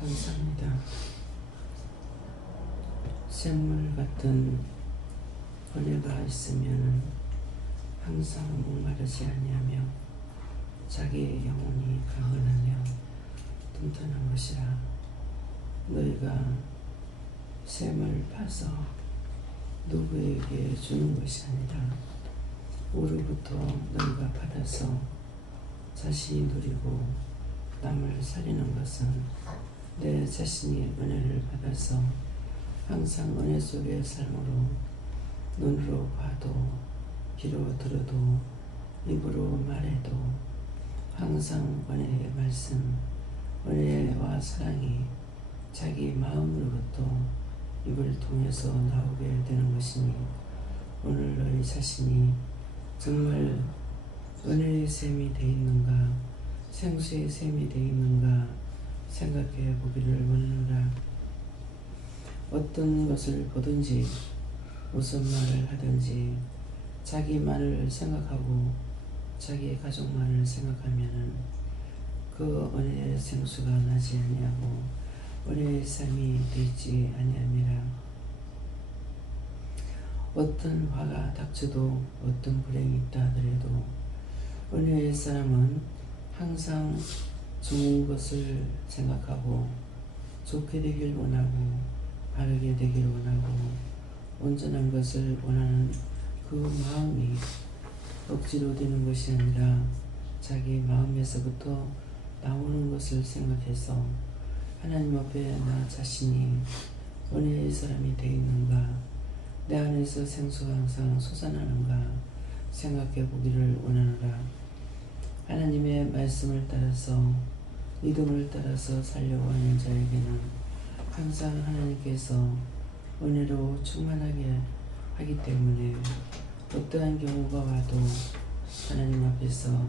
감사합니다. 샘물 같은 은혜가 있으면 항상 목마르지 아니하며 자기의 영혼이 강건하며 튼튼한 것이라. 너희가 샘을 파서 누구에게 주는 것이 아니라 우로부터 너희가 받아서 자신이 누리고 남을 살리는 것은 내 자신이 은혜를 받아서 항상 은혜 속의 삶으로 눈으로 봐도 귀로 들어도 입으로 말해도 항상 은혜의 말씀, 은혜와 사랑이 자기 마음으로부터 입을 통해서 나오게 되는 것이니 오늘 너희 자신이 정말 은혜의 샘이 되어 있는가, 생수의 샘이 되어 있는가 생각해 보기를 원하노라. 어떤 것을 보든지 무슨 말을 하든지 자기만을 생각하고 자기 가족만을 생각하면은 그 은혜의 생수가 나지 아니하고 은혜의 샘이 되지 아니함이라. 어떤 화가 닥쳐도 어떤 불행이 있다 하더라도 은혜의 사람은 항상 좋은 것을 생각하고 좋게 되길 원하고 바르게 되길 원하고 온전한 것을 원하는 그 마음이 억지로 되는 것이 아니라 자기 마음에서부터 나오는 것을 생각해서 하나님 앞에 나 자신이 은혜의 사람이 되어 있는가, 내 안에서 생수가 항상 솟아나는가 생각해 보기를 원하노라. 하나님의 말씀을 따라서 믿음을 따라서 살려고 하는 자에게는 항상 하나님께서 은혜로 충만하게 하기 때문에 어떠한 경우가 와도 하나님 앞에서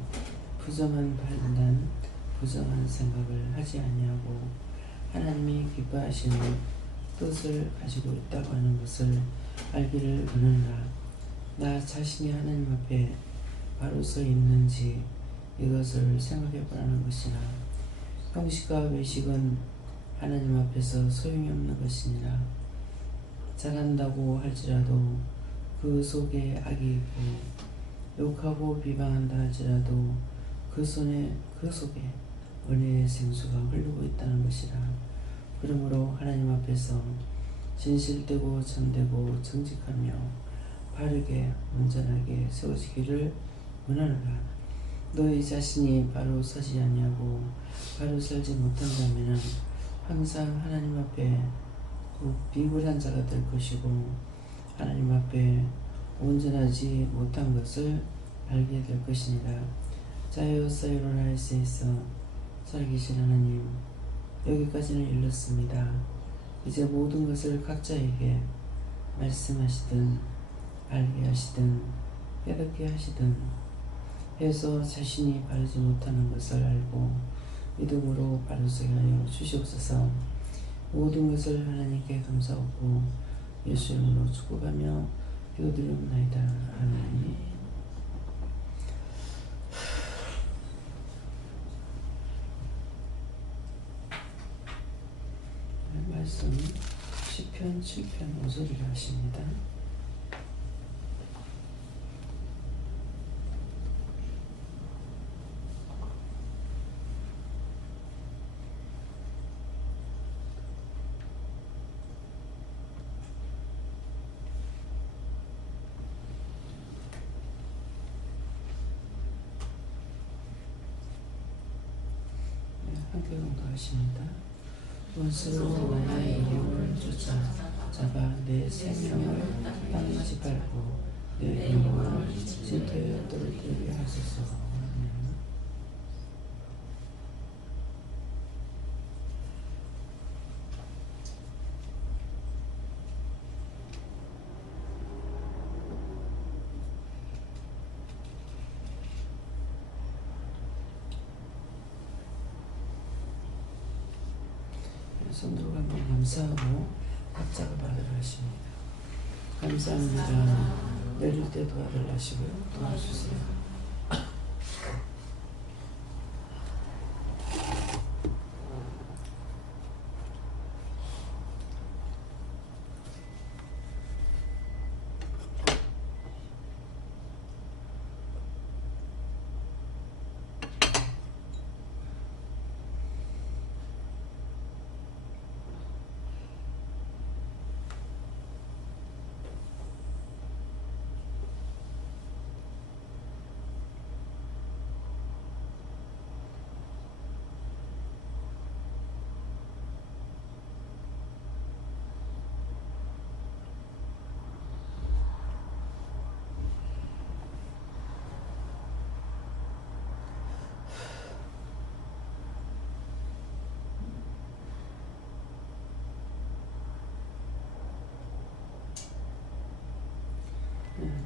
부정한 판단, 부정한 생각을 하지 아니하고 하나님이 기뻐하시는 뜻을 가지고 있다고 하는 것을 알기를 원하노라. 나 자신이 하나님 앞에 바로 서 있는지 이것을 생각해 보라는 것이라. 형식과 외식은 하나님 앞에서 소용이 없는 것이니라. 잘한다고 할지라도 그 속에 악이 있고 욕하고 비방한다 할지라도 그 속에 은혜의 생수가 흐르고 있다는 것이라. 그러므로 하나님 앞에서 진실되고 참되고 정직하며 바르게 온전하게 세워지기를 원하노라. 너희 자신이 바로 서지 아니하고 바로 살지 못한다면 항상 하나님 앞에 비굴한 자가 될 것이고 하나님 앞에 온전하지 못한 것을 알게 될 것이니라. 자유 사이로나이스에서 살아계신 하나님, 여기까지는 일렀습니다. 이제 모든 것을 각자에게 말씀하시든 알게 하시든 깨닫게 하시든 해서 자신이 바르지 못하는 것을 알고 믿음으로 바르게 하여 주시옵소서. 모든 것을 하나님께 감사하고 예수 이름으로 축복하며 기도드리옵나이다. 아멘. 말씀 시편 7편 5절이라 하십니다. 함께 공부하십니다. 원수로 나의 영혼을 쫓아잡아 내 생명을 땅에 짓밟고 내 영혼을 진토에 떨어뜨리게 하소서. 손으로 한번 감사하고 각자가 받으라 하십니다. 감사합니다. 내릴 때 도와달라 하시고요. 도와주세요.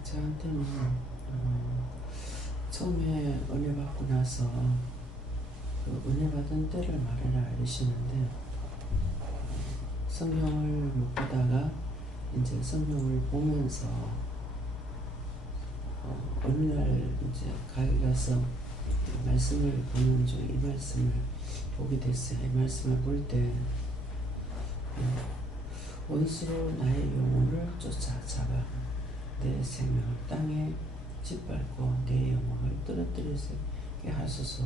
저한테는 처음에 은혜 받고 나서 그 은혜 받은 때를 말해라 이러시는데 성경을 못 보다가 이제 성경을 보면서 어느 날 이제 가게 가서 말씀을 보는 중 이 말씀을 보게 됐어요. 이 말씀을 볼 때 원수로 나의 영혼을 쫓아잡아 내 생명을 땅에 짓밟고 내 영혼을 떨어뜨리게 하소서.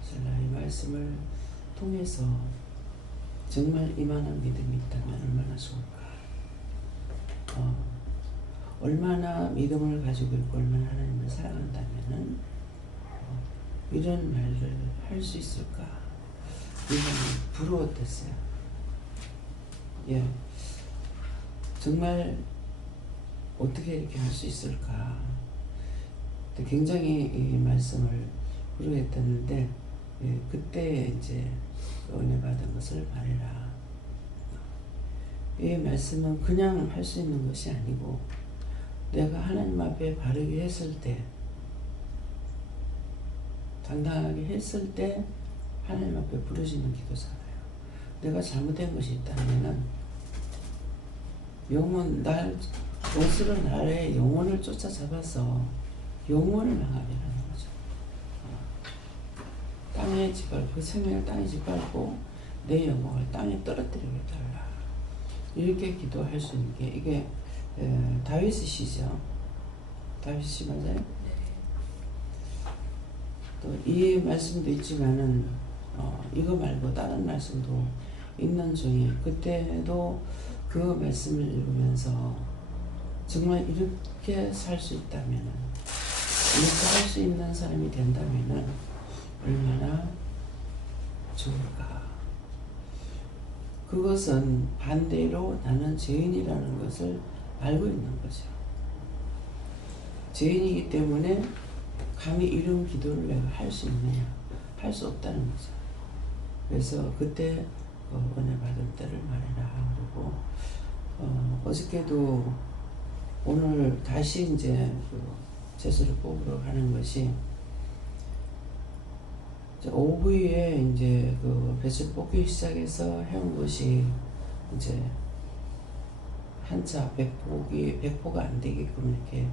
셀라. 이 말씀을 통해서 정말 이만한 믿음이 있다면 얼마나 좋을까. 얼마나 믿음을 가지고 있고 얼마나 하나님을 사랑한다면은 이런 말을 할 수 있을까. 이건 부러웠댔어요. 예, 정말 어떻게 이렇게 할 수 있을까. 굉장히 이 말씀을 부러워했다는데 예, 그때 이제 은혜 받은 것을 말해라. 이 말씀은 그냥 할 수 있는 것이 아니고 내가 하나님 앞에 바르게 했을 때, 당당하게 했을 때 하나님 앞에 부르시는 기도잖아요. 내가 잘못된 것이 있다면은 원수로 나의 영혼을 쫓아잡아서 영혼을 망하게 하는 거죠. 땅에 짓밟고 그 생명을 땅에 짓밟고 내 영혼을 땅에 떨어뜨리게 해달라. 이렇게 기도할 수 있는 게 이게 다윗의 시죠. 다윗 시 맞아요? 또 이 말씀도 있지만은 이거 말고 다른 말씀도 있는 중에 그때도 그 말씀을 읽으면서 정말 이렇게 살 수 있다면은, 이렇게 할 수 있는 사람이 된다면은 얼마나 좋을까. 그것은 반대로 나는 죄인이라는 것을 알고 있는 거죠. 죄인이기 때문에 감히 이런 기도를 내가 할 수 있느냐, 할 수 없다는 거죠. 그래서 그때 은혜 받은 때를 말해라. 그리고 어저께도 오늘 다시 이제 제수를 뽑으러 가는 것이 오후에 이제 배추 뽑기 시작해서 해온 것이 이제 한차 100포가 안 되게끔 이렇게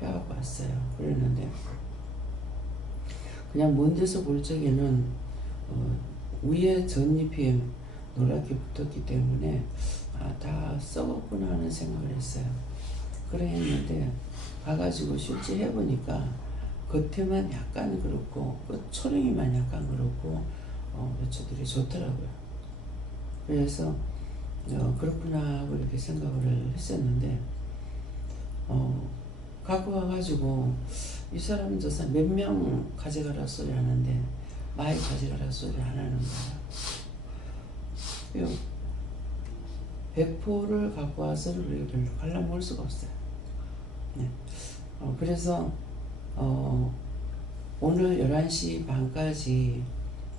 해갖고 왔어요. 그랬는데 그냥 먼 데서 볼 적에는 위에 전잎이 노랗게 붙었기 때문에 다 썩었구나 하는 생각을 했어요. 그래 했는데 가가지고 실제 해보니까 겉에만 약간 그렇고 초롱이만 약간 그렇고 배추들이 좋더라고요. 그래서 그렇구나 하고 이렇게 생각을 했었는데 갖고 와가지고 이 사람 저 사람 몇 명 가져가라 소리 하는데 많이 가져가라 소리 안 하는 거야. 100포를 갖고 와서 우리가 별로 갈라먹을 수가 없어요. 네. 그래서 오늘 11시 반까지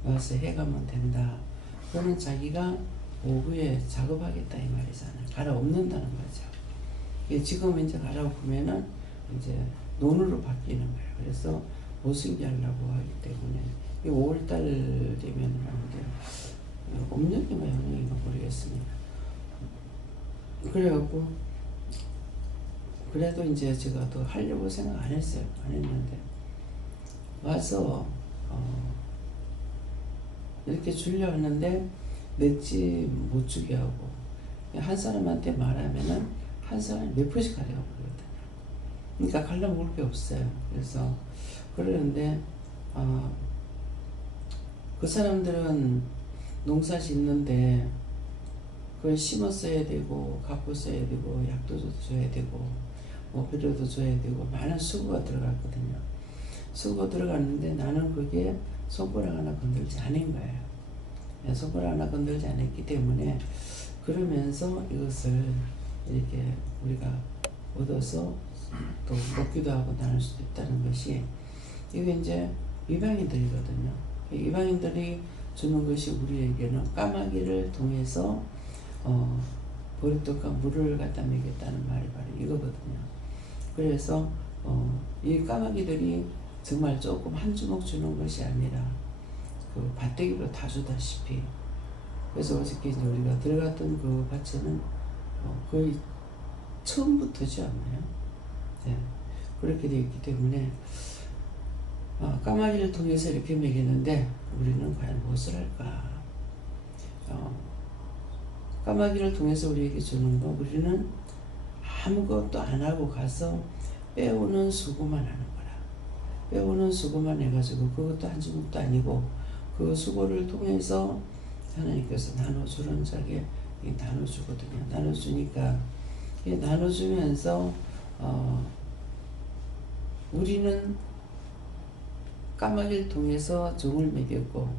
와서 해가면 된다. 그러면 자기가 오후에 작업하겠다 이 말이잖아요. 갈아엎는다는 거죠. 지금 이제 갈아엎으면은 이제 논으로 바뀌는 거예요. 그래서 보승기 하려고 하기 때문에 5월달 되면 하는데 음력인가 양력인가 모르겠습니다. 그래갖고 그래도 이제 제가 더 하려고 생각 안 했어요. 안 했는데 와서 이렇게 주려 하는데 냈지 못 주게 하고 한 사람한테 말하면은 한 사람이 몇 포씩 가려고 그러거든요. 그러니까 갈라먹을 게 없어요. 그래서 그러는데 그 사람들은 농사 짓는데 그걸 심었어야 되고 가꿨어야 되고 약도 줘야 되고 뭐 비료도 줘야 되고 많은 수고가 들어갔거든요. 수고 들어갔는데 나는 그게 손가락 하나 건들지 않은 거예요. 손가락 하나 건들지 않았기 때문에 그러면서 이것을 이렇게 우리가 얻어서 또 먹기도 하고 나눌 수도 있다는 것이 이게 이제 이방인들이거든요. 이방인들이 주는 것이 우리에게는 까마귀를 통해서 보리떡과 물을 갖다 먹였다는 말이 바로 이거거든요. 그래서 이 까마귀들이 정말 조금 한 주먹 주는 것이 아니라 그 밭대기로 다 주다시피, 그래서 어저께 이제 우리가 들어갔던 그 밭에는 거의 처음부터지 않나요? 네. 그렇게 되어 있기 때문에 까마귀를 통해서 이렇게 먹이는데 우리는 과연 무엇을 할까? 까마귀를 통해서 우리에게 주는 거, 우리는 아무것도 안 하고 가서 빼오는 수고만 하는 거라. 빼오는 수고만 해가지고 그것도 한 주먹도 아니고 그 수고를 통해서 하나님께서 나눠주는 자에게 나눠주거든요. 나눠주니까 나눠주면서 우리는 까마귀를 통해서 종을 먹였고,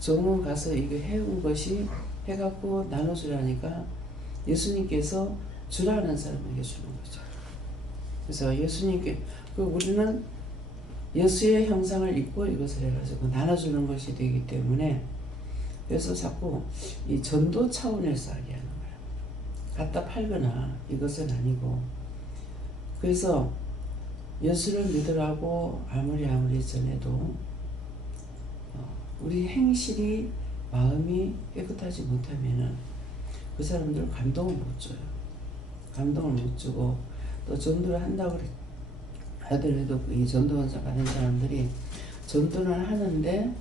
종은 가서 이거 해온 것이 해갖고 나눠주라니까 예수님께서 주라는 사람에게 주는 거죠. 그래서 예수님께 우리는 예수의 형상을 입고 이것을 해가지고 나눠주는 것이 되기 때문에, 그래서 자꾸 이 전도 차원에서 하게 하는 거야. 갖다 팔거나 이것은 아니고. 그래서 예수를 믿으라고 아무리 전해도 우리 행실이, 마음이 깨끗하지 못하면은 그 사람들은 감동을 못 줘요. 감동을 못 주고, 또 전도를 한다고 하더라도 이 전도원사 받은 사람들이 전도는 하는데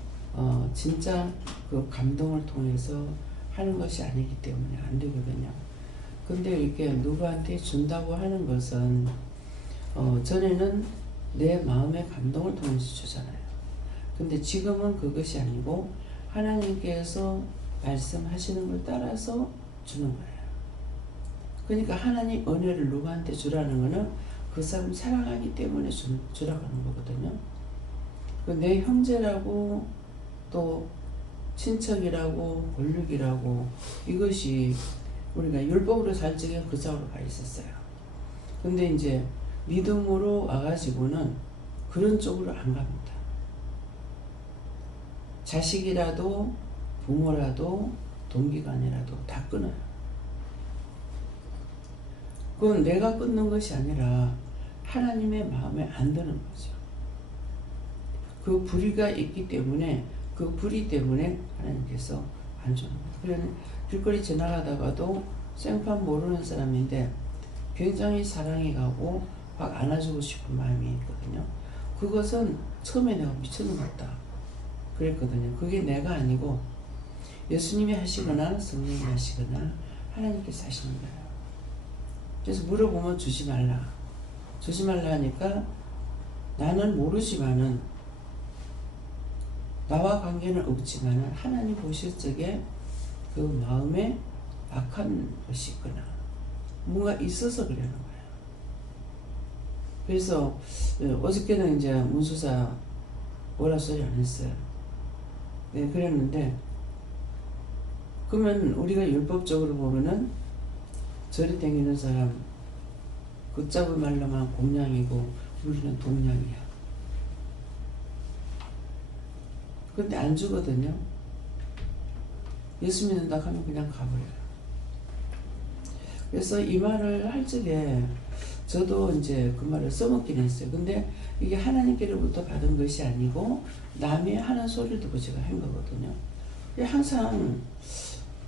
진짜 그 감동을 통해서 하는 것이 아니기 때문에 안 되거든요. 근데 이렇게 누구한테 준다고 하는 것은 전에는 내 마음의 감동을 통해서 주잖아요. 근데 지금은 그것이 아니고 하나님께서 말씀하시는 걸 따라서 주는 거예요. 그러니까 하나님 은혜를 누구한테 주라는 거는 그 사람 사랑하기 때문에 주라고 하는 거거든요. 내 형제라고 또 친척이라고 권력이라고, 이것이 우리가 율법으로 살 적에 그 쪽으로 가 있었어요. 근데 이제 믿음으로 와가지고는 그런 쪽으로 안 갑니다. 자식이라도 부모라도 동기간이라도 다 끊어요. 그건 내가 끊는 것이 아니라 하나님의 마음에 안 드는 거죠. 그 불의가 있기 때문에, 그 불의 때문에 하나님께서 안 주는 거예요. 그러니 길거리 지나가다가도 생판 모르는 사람인데 굉장히 사랑이 가고 막 안아주고 싶은 마음이 있거든요. 그것은 처음에 내가 미쳤는 것 같다 그랬거든요. 그게 내가 아니고 예수님이 하시거나 성령이 하시거나 하나님께서 하시는 거예요. 그래서 물어보면 주지 말라 하니까 나는 모르지만은, 나와 관계는 없지만은 하나님 보실 적에 그 마음에 악한 것이 있거나 뭔가 있어서 그러는 거예요. 그래서 어저께는 이제 문수사 뭐라 소리 안 했어요. 네, 그랬는데, 그러면 우리가 율법적으로 보면은 저리 댕기는 사람 걷잡을 말로만 공양이고 우리는 동양이야. 근데 안 주거든요. 예수 믿는다 하면 그냥 가버려요. 그래서 이 말을 할 적에 저도 이제 그 말을 써먹긴 했어요. 근데 이게 하나님께로부터 받은 것이 아니고 남이 하는 소리를 듣고 제가 한 거거든요. 항상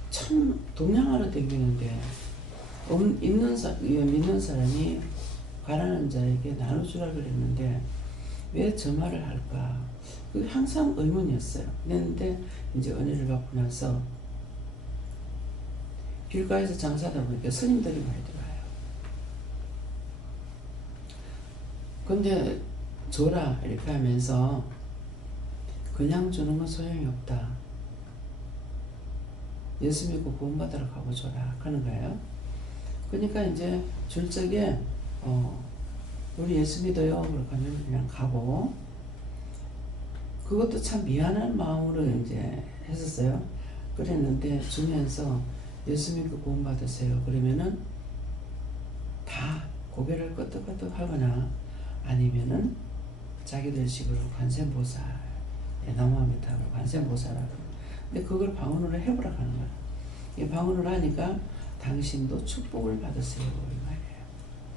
참 동양하러 다니는데 믿는 사람이 가난한 자에게 나눠주라 그랬는데 왜 저 말을 할까? 그게 항상 의문이었어요. 그랬는데 이제 은혜를 받고 나서 길가에서 장사하다 보니까 스님들이 많이 들어와요. 근데 줘라 이렇게 하면서 그냥 주는 건 소용이 없다. 예수 믿고 구원받으러 가고 줘라 하는 거예요. 그러니까 이제 줄 적에 우리 예수 믿어요 그러고 하면 그냥 가고, 그것도 참 미안한 마음으로 이제 했었어요. 그랬는데 주면서 예수 믿고 구원받으세요 그러면은 다 고개를 끄덕끄덕 하거나 아니면은 자기들 식으로 관세음보살, 나무아미타 관세음보살하고, 근데 그걸 방언으로 해보라 하는 거야. 이 방언으로 하니까 당신도 축복을 받으세요 이 말이에요.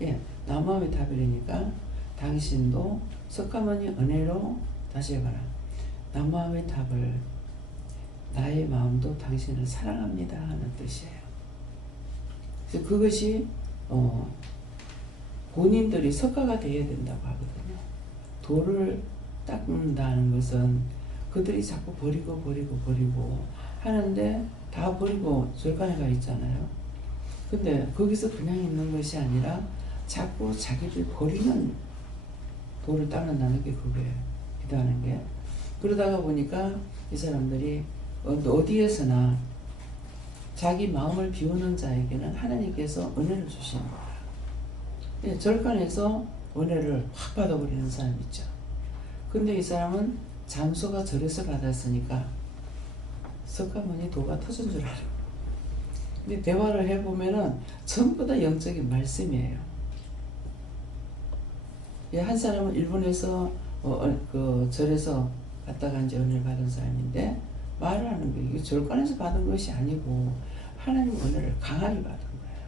예, 나무함의 답이니까 당신도 석가모니 은혜로 다시 해봐라. 나무함의 답을 나의 마음도 당신을 사랑합니다 하는 뜻이에요. 그래서 그것이 본인들이 석가가 되어야 된다고 하거든요. 돌을 닦는다는 것은 그들이 자꾸 버리고 하는데 다 버리고 절간에 가 있잖아요. 근데 거기서 그냥 있는 것이 아니라 자꾸 자기를 버리는 돌을 닦는다는 게 그거예요. 기도하는 게. 그러다가 보니까 이 사람들이 어디에서나 자기 마음을 비우는 자에게는 하나님께서 은혜를 주시는 거예요. 절간에서 은혜를 확 받아버리는 사람 있죠. 근데 이 사람은 장소가 절에서 받았으니까 석가모니 도가 터진 줄 알아요. 근데 대화를 해보면은 전부 다 영적인 말씀이에요. 한 사람은 일본에서 그 절에서 갔다가 이제 은혜를 받은 사람인데 말을 하는 게 이게 절간에서 받은 것이 아니고 하나님 은혜를 강하게 받은 거예요.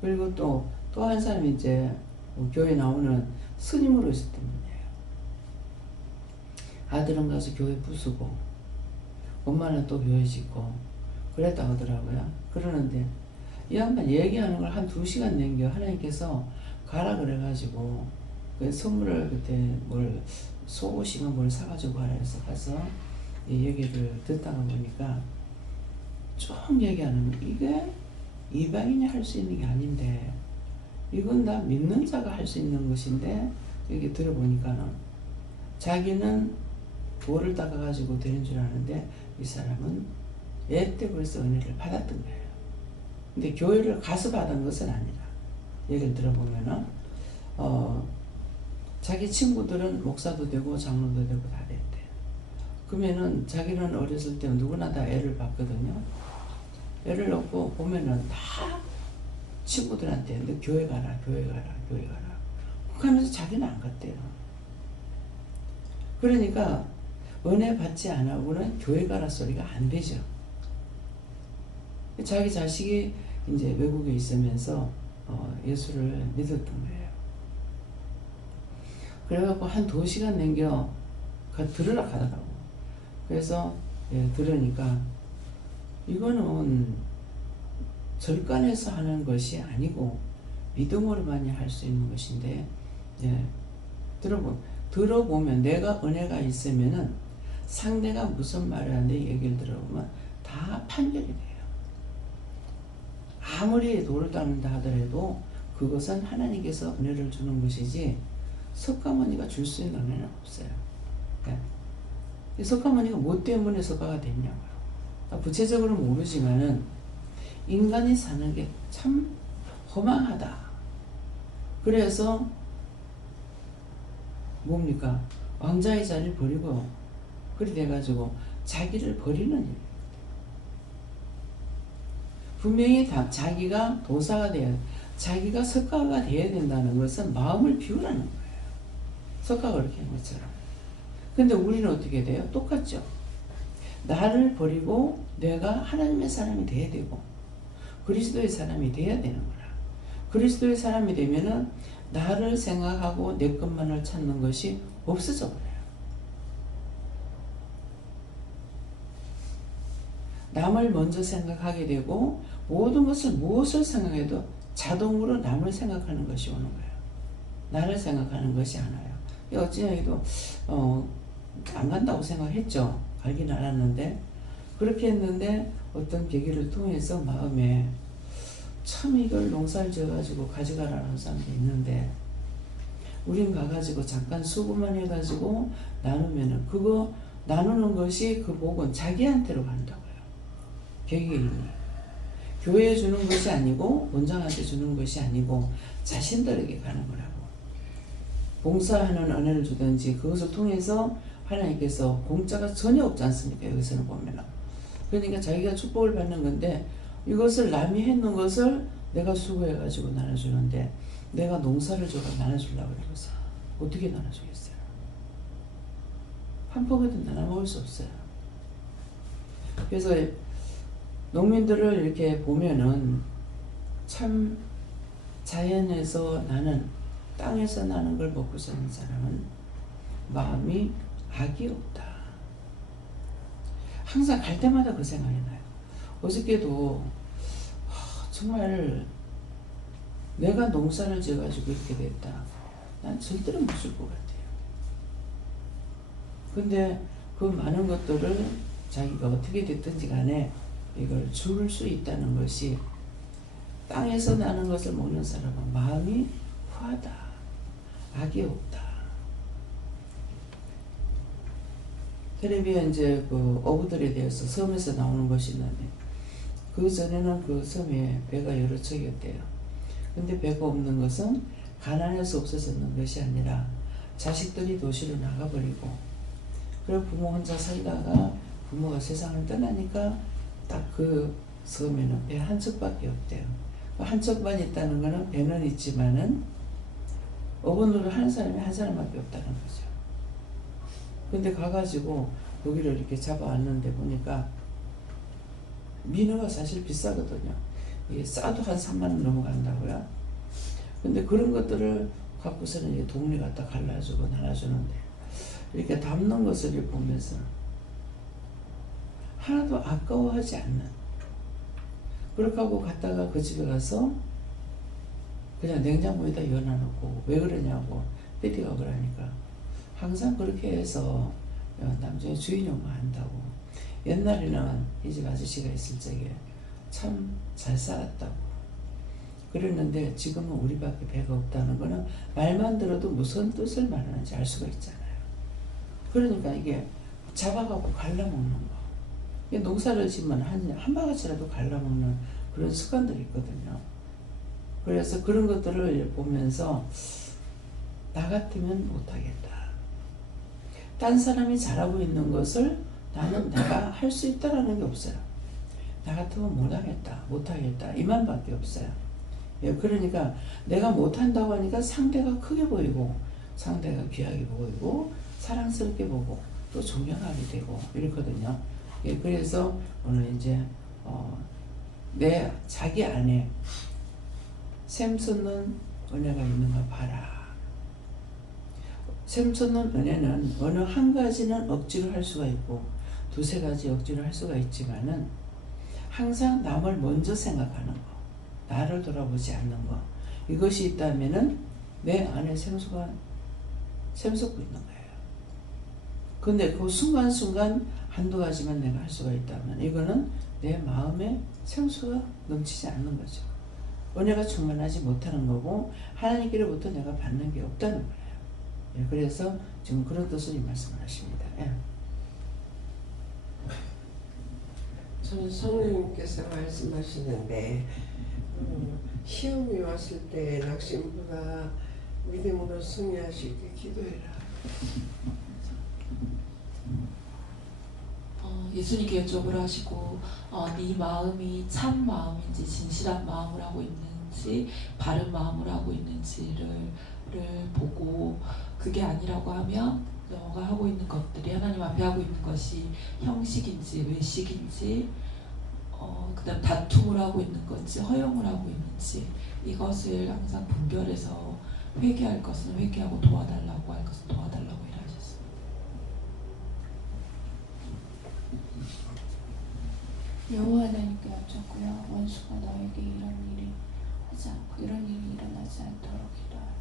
그리고 또 한 사람이 이제 교회 나오는 스님으로 있었던 분이에요. 아들은 가서 교회 부수고 엄마는 또 교회 짓고 그랬다고 하더라고요. 그러는데 이 양반 얘기하는 걸 한 2시간 넘겨 하나님께서 가라 그래가지고 그 선물을 그때 뭘 속옷이가 뭘 사가지고 가라 해서 가서 이 얘기를 듣다가 보니까 쭉 얘기하는 거 이게 이방인이 할 수 있는 게 아닌데 이건 다 믿는 자가 할 수 있는 것인데 여기 들어보니까는 자기는 돌을 닦아가지고 되는 줄 아는데 이 사람은 애 때 벌써 은혜를 받았던 거예요. 근데 교회를 가서 받은 것은 아니라 예를 들어보면은 자기 친구들은 목사도 되고 장로도 되고 다 됐대. 그러면은 자기는 어렸을 때 누구나 다 애를 받거든요. 애를 놓고 보면은 다 친구들한테 너 교회 가라 하면서 자기는 안 갔대요. 그러니까 은혜 받지 않으고는 교회 가라 소리가 안 되죠. 자기 자식이 이제 외국에 있으면서 예수를 믿었던 거예요. 그래갖고 한 2시간 남겨 들으러 가더라고. 그래서 들으니까 이거는 절간에서 하는 것이 아니고 믿음으로만이 할 수 있는 것인데 들어보면 내가 은혜가 있으면은 상대가 무슨 말을 하는데 얘기를 들어보면 다 판결이 돼요. 아무리 돌을 닦는다 하더라도 그것은 하나님께서 은혜를 주는 것이지 석가모니가 줄 수 있는 은혜는 없어요. 석가모니가 뭐 때문에 석가가 됐냐고요. 구체적으로 모르지만은 인간이 사는 게 참 허망하다. 그래서 뭡니까? 왕자의 자리를 버리고 그리 돼가지고 자기를 버리는 일. 분명히 자기가 도사가 돼야 자기가 석가가 돼야 된다는 것은 마음을 비우라는 거예요. 석가가 그렇게 한 것처럼. 근데 우리는 어떻게 돼요? 똑같죠. 나를 버리고 내가 하나님의 사람이 돼야 되고 그리스도의 사람이 돼야 되는 거라. 그리스도의 사람이 되면은 나를 생각하고 내 것만을 찾는 것이 없어져 버려요. 남을 먼저 생각하게 되고 모든 것을 무엇을 생각해도 자동으로 남을 생각하는 것이 오는 거예요. 나를 생각하는 것이 않아요. 어찌해도 안 간다고 생각했죠. 알긴 알았는데 그렇게 했는데 어떤 계기를 통해서 마음에 참 이걸 농사를 지어가지고 가져가라는 사람도 있는데 우린 가가지고 잠깐 수고만 해가지고 나누면은 그거 나누는 것이 그 복은 자기한테로 간다고요. 개개인이. 교회에 주는 것이 아니고 원장한테 주는 것이 아니고 자신들에게 가는 거라고. 봉사하는 은혜를 주든지 그것을 통해서 하나님께서 공짜가 전혀 없지 않습니까? 여기서는 보면은. 그러니까 자기가 축복을 받는 건데 이것을 남이 했는 것을 내가 수고해가지고 나눠주는데 내가 농사를 줘가 나눠주려고 그래서 어떻게 나눠주겠어요? 한 포기도 나눠 먹을 수 없어요. 그래서 농민들을 이렇게 보면은 참 자연에서 나는 땅에서 나는 걸 먹고 사는 사람은 마음이 악이 없다. 항상 갈 때마다 그 생각이 나요. 어저께도 정말 내가 농사를 지어가지고 이렇게 됐다. 난 절대로 못 줄 것 같아요. 근데 그 많은 것들을 자기가 어떻게 됐든지 간에 이걸 줄 수 있다는 것이 땅에서 나는 것을 먹는 사람은 마음이 후하다. 악이 없다. 텔레비에 이제 그 어부들에 대해서 섬에서 나오는 것이 있는데 그 전에는 그 섬에 배가 여러 척이었대요. 근데 배가 없는 것은 가난해서 없어졌는 것이 아니라 자식들이 도시로 나가버리고 그리고 부모 혼자 살다가 부모가 세상을 떠나니까 딱 그 섬에는 배 한 척밖에 없대요. 한 척만 있다는 거는 배는 있지만은 어부노를 하는 사람이 한 사람밖에 없다는 거죠. 근데 가가지고 고기를 이렇게 잡아왔는데 보니까 민어가 사실 비싸거든요. 이게 싸도 한 3만 원 넘어간다고요. 근데 그런 것들을 갖고서는 이제 동네 갖다 갈라주고 나눠주는데 이렇게 담는 것을 보면서 하나도 아까워하지 않는, 그렇게 하고 갔다가 그 집에 가서 그냥 냉장고에다 열어놓고 왜 그러냐고 PD가 그러니까 항상 그렇게 해서 나중에 주인이 오면 한다고. 옛날에는 이 집 아저씨가 있을 적에 참 잘 살았다고 그랬는데 지금은 우리밖에 배가 없다는 거는 말만 들어도 무슨 뜻을 말하는지 알 수가 있잖아요. 그러니까 이게 잡아갖고 갈라먹는 거. 농사를 지으면 한 바가지라도 갈라먹는 그런 습관들이 있거든요. 그래서 그런 것들을 보면서 나 같으면 못하겠다. 딴 사람이 잘하고 있는 것을 나는 내가 할 수 있다라는 게 없어요. 나 같으면 못하겠다. 이 말밖에 없어요. 예, 그러니까 내가 못한다고 하니까 상대가 크게 보이고 상대가 귀하게 보이고 사랑스럽게 보고 또 존경하게 되고 이렇거든요. 예, 그래서 오늘 이제 내 자기 안에 샘솟는 은혜가 있는가 봐라. 샘솟는 은혜는 어느 한 가지는 억지로 할 수가 있고 두세 가지 억지로 할 수가 있지만은 항상 남을 먼저 생각하는 거, 나를 돌아보지 않는 거, 이것이 있다면은 내 안에 샘솟고 있는 거예요. 근데 그 순간순간 한두 가지만 내가 할 수가 있다면 이거는 내 마음에 샘솟가 넘치지 않는 거죠. 은혜가 충만하지 못하는 거고 하나님께로부터 내가 받는 게 없다는 거예요. 예, 그래서 지금 그런 뜻으로 이 말씀을 하십니다. 예. 저는 성령님께서 말씀하시는데 시험이 왔을 때 낙심보다 믿음으로 승리할 수 있게 기도해라. 예수님께 여쭤보라 하시고 네 마음이 참 마음인지 진실한 마음을 하고 있는지 바른 마음을 하고 있는지를 보고 그게 아니라고 하면 너가 하고 있는 것들이 하나님 앞에 하고 있는 것이 형식인지 외식인지 그 다음 다툼을 하고 있는 건지 허용을 하고 있는지 이것을 항상 분별해서 회개할 것은 회개하고 도와달라고 할 것은 도와달라고 일하셨습니다. 여호와 하나님께 여쭙고요. 원수가 너에게 이런 일이 일어나지 않도록 기도하라.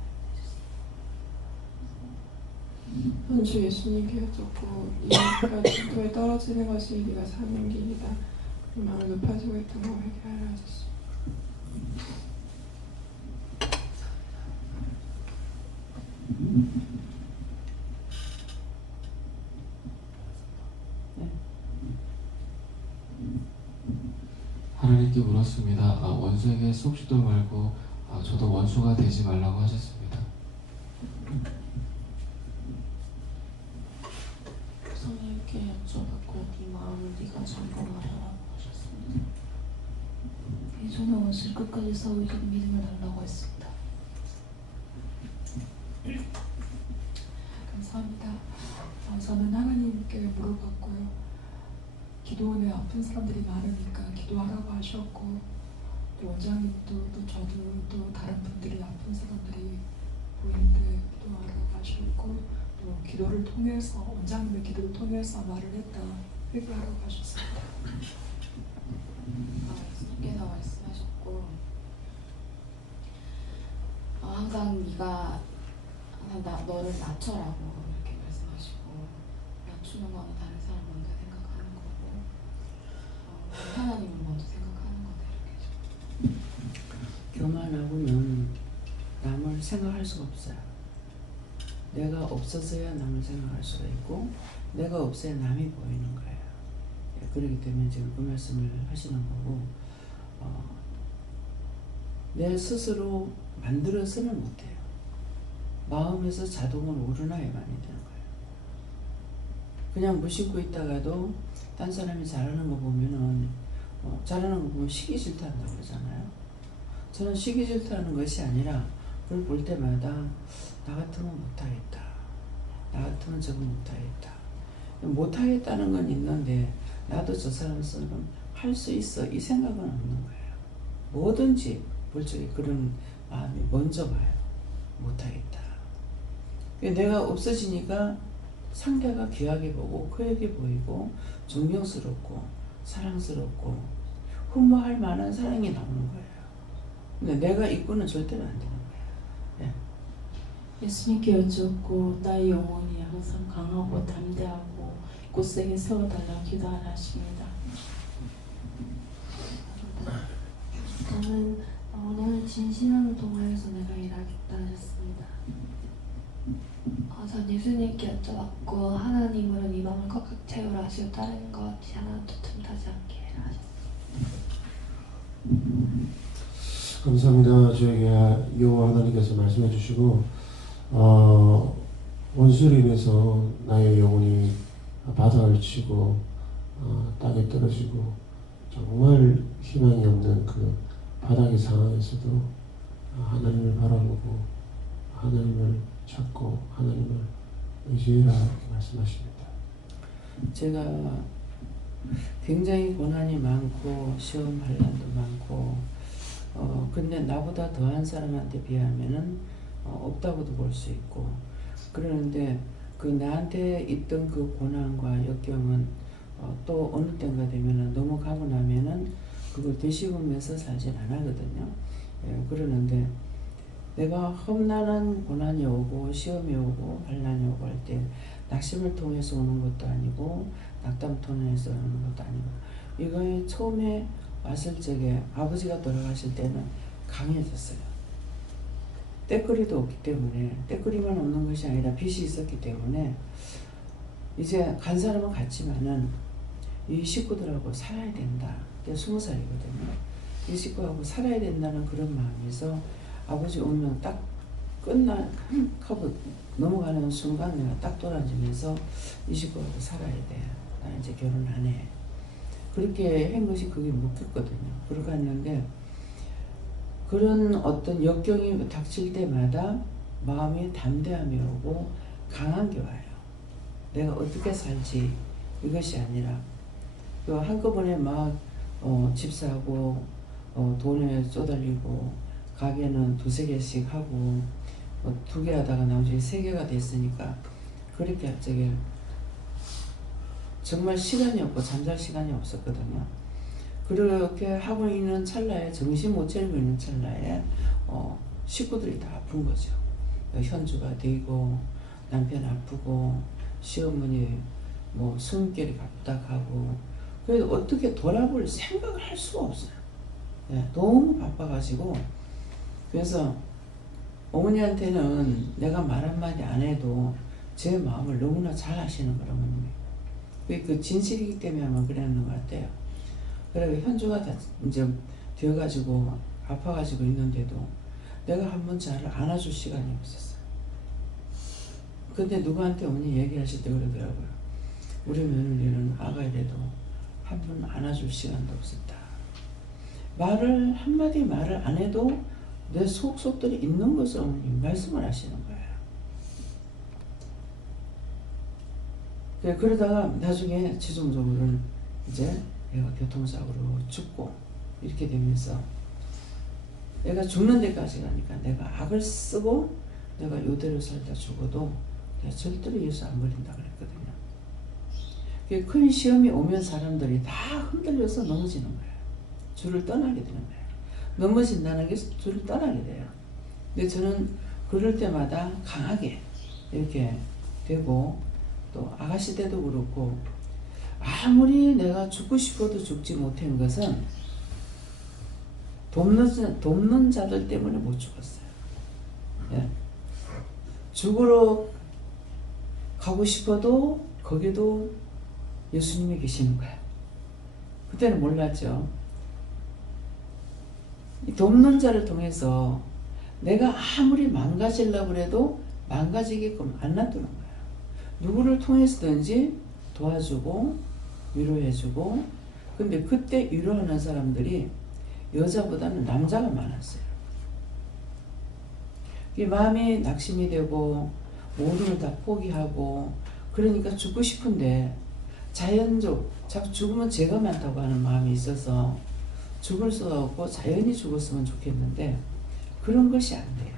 현주 예수님께 여쭙고 네가 중도에 떨어지는 것이 네가 사는 길이다. 마음을 높아지고 있던 거 회개하라 하셨습니다. 하나님께 물었습니다. 원수에게 속지도 말고 저도 원수가 되지 말라고 하셨습니다. 성령님께 여쭤봤고 네 마음을 네가 점검하라고 하셨습니다. 저는 원수를 끝까지 싸우도록 믿음을 달라고 했습니다. 감사합니다. 저는 하나님께 물어봤고요. 기도원에 아픈 사람들이 많으니까 기도하라고 하셨고 원장님도 또 저도 또 다른 분들이 아픈 사람들이 보이는데 또 알아가셨고 또 기도를 통해서 원장님의 기도를 통해서 말을 했다 회개하러 가셨습니다. 예수님께서 말씀하셨고 항상 네가 항상 너를 낮춰라고 이렇게 말씀하시고 낮추는 거는 다른 사람 먼저 생각하는 거고 하나님을 먼저 생각하는 거다 이렇게. 교만하고는 남을 생각할 수가 없어요. 내가 없어서야 남을 생각할 수가 있고 내가 없어야 남이 보이는 거예요. 그렇기 때문에 지금 그 말씀을 하시는 거고 내 스스로 만들어서는 못해요. 마음에서 자동으로 우러나야만이 되는 거예요. 그냥 무심코 있다가도 딴 사람이 잘하는 거 보면은 잘하는 거 보면 시기 질투한다고 그러잖아요. 저는 시기 질투하는 것이 아니라 그걸 볼 때마다 나 같으면 못하겠다. 나 같으면 저거 못하겠다. 못하겠다는 건 있는데 나도 저 사람처럼 할 수 있어 이 생각은 없는 거예요. 뭐든지 볼 적에 그런 마음이 먼저 와요. 못하겠다. 내가 없어지니까 상대가 귀하게 보고 커하게 보이고 존경스럽고 사랑스럽고 흠모할 만한 사랑이 나오는 거예요. 근데 내가 있고는 절대로 안 되는 거예요. 예수님께 여쭙고 나의 영혼이 항상 강하고 담대하고 굳세게 세워달라고 기도 안 하십니다. 저는 오늘 진실함을 통하여서 내가 일하겠다 하셨습니다. 전 예수님께 여쭤봤고 하나님으로 네 마음을 꽉꽉 채우라 하시고 다른 것이 하나도 틈타지 않게 해라 하셨습니다. 감사합니다. 저에게 여호와 하나님께서 말씀해 주시고 원수로 인해서 나의 영혼이 바닥을 치고 땅에 떨어지고 정말 희망이 없는 그 바닥의 상황에서도 하나님을 바라보고 하나님을 찾고 하나님을 의지해라 이렇게 말씀하십니다. 제가 굉장히 고난이 많고 시험 반란도 많고 근데 나보다 더한 사람한테 비하면은 없다고도 볼 수 있고 그러는데 그 나한테 있던 그 고난과 역경은 또 어느 때가 되면은 넘어가고 나면은 그걸 되씹으면서 살진 않거든요. 그러는데 내가 험난한 고난이 오고 시험이 오고 반란이 오고 할 때 낙심을 통해서 오는 것도 아니고 낙담 통해서 오는 것도 아니고 이거에 처음에 왔을 적에 아버지가 돌아가실 때는 강해졌어요. 때거리도 없기 때문에 때거리만 없는 것이 아니라 빚이 있었기 때문에 이제 간 사람은 갔지만은 이 식구들하고 살아야 된다. 20살이거든요. 이 식구하고 살아야 된다는 그런 마음에서 아버지 오면 딱 하고 넘어가는 순간 내가 딱 돌아지면서 이 식구하고 살아야 돼. 나 이제 결혼 안 해. 그렇게 한 것이 그게 묶였거든요. 그러고 갔는데 그런 어떤 역경이 닥칠 때마다 마음이 담대함이 오고 강한 게 와요. 내가 어떻게 살지 이것이 아니라 그 한꺼번에 막 집 사고 돈에 쏟아리고 가게는 2-3개씩 하고 2개 하다가 나중에 3개가 됐으니까 그렇게 갑자기 정말 시간이 없고 잠잘 시간이 없었거든요. 그렇게 하고 있는 찰나에 정신 못 차리고 있는 찰나에 식구들이 다 아픈 거죠. 현주가 되고 남편 아프고 시어머니 뭐 숨결이 바쁘다고 그래서 어떻게 돌아볼 생각을 할 수가 없어요. 너무 바빠가지고 그래서 어머니한테는 내가 말 한마디 안 해도 제 마음을 너무나 잘 아시는 거라고 어머니. 그 진실이기 때문에 아마 그랬는 것 같아요. 그리고 현주가 다 이제 되어가지고 아파가지고 있는데도 내가 한번 잘 안아줄 시간이 없었어요. 근데 누구한테 어머니 얘기하실 때 그러더라고요. 우리 며느리는 아가이래도 한 번 안아줄 시간도 없었다. 한마디 말을 안 해도 내 속속들이 있는 것을 어머니 말씀을 하시는 거예요. 그러다가 나중에 최종적으로는 이제 내가 교통사고로 죽고 이렇게 되면서 내가 죽는 데까지 가니까 내가 악을 쓰고 내가 요대로 살다 죽어도 내가 절대로 예수 안 버린다 그랬거든요. 큰 시험이 오면 사람들이 다 흔들려서 넘어지는 거예요. 주를 떠나게 되는 거예요. 넘어진다는 게 주를 떠나게 돼요. 근데 저는 그럴 때마다 강하게 이렇게 되고, 또 아가씨 때도 그렇고, 아무리 내가 죽고 싶어도 죽지 못한 것은 돕는 자들 때문에 못 죽었어요. 예. 죽으러 가고 싶어도 거기도 예수님이 계시는 거야. 그때는 몰랐죠. 이 돕는 자를 통해서 내가 아무리 망가지려고 해도 망가지게끔 안 놔두는 거야. 누구를 통해서든지 도와주고 위로해주고. 근데 그때 위로하는 사람들이 여자보다는 남자가 많았어요. 이 마음이 낙심이 되고 모든 걸 다 포기하고, 그러니까 죽고 싶은데 자연적, 자꾸 죽으면 죄가 많다고 하는 마음이 있어서 죽을 수 없고 자연히 죽었으면 좋겠는데 그런 것이 안 돼요.